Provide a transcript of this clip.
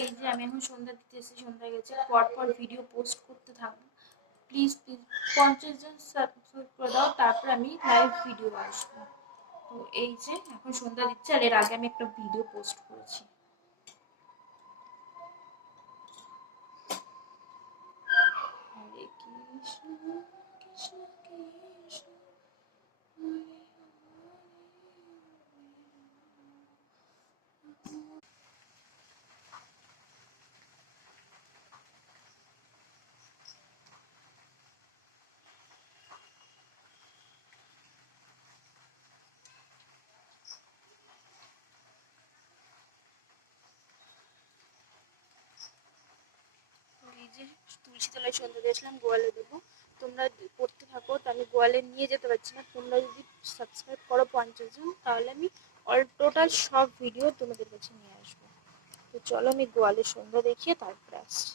এই যে আমি এখন সন্ধ্যা দিতে এসেছি, সন্ধ্যা গেছে, পরপর ভিডিও পোস্ট করতে থাকবো। প্লিজ প্লিজ 50 জন সাবস্ক্রাইব করে দাও, তারপর আমি লাইভ ভিডিও আসবো। তো এই যে এখন সন্ধ্যা দিচ্ছে, আর এর আগে আমি একটা ভিডিও পোস্ট করেছি। হরে কৃষ্ণ কৃষ্ণ কৃষ্ণ হরে এই যে তুলসী তলায় সন্ধ্যা দিয়েছিলাম, গোয়ালে দেবো। তোমরা পড়তে থাকো, তো আমি গোয়ালে নিয়ে যেতে পারছি না। তোমরা যদি সাবস্ক্রাইব করো 50 জন, তাহলে আমি অল টোটাল সব ভিডিও তোমাদের কাছে নিয়ে আসবো। তো চলো আমি গোয়ালে সন্ধ্যা দেখিয়ে তারপরে আসছি।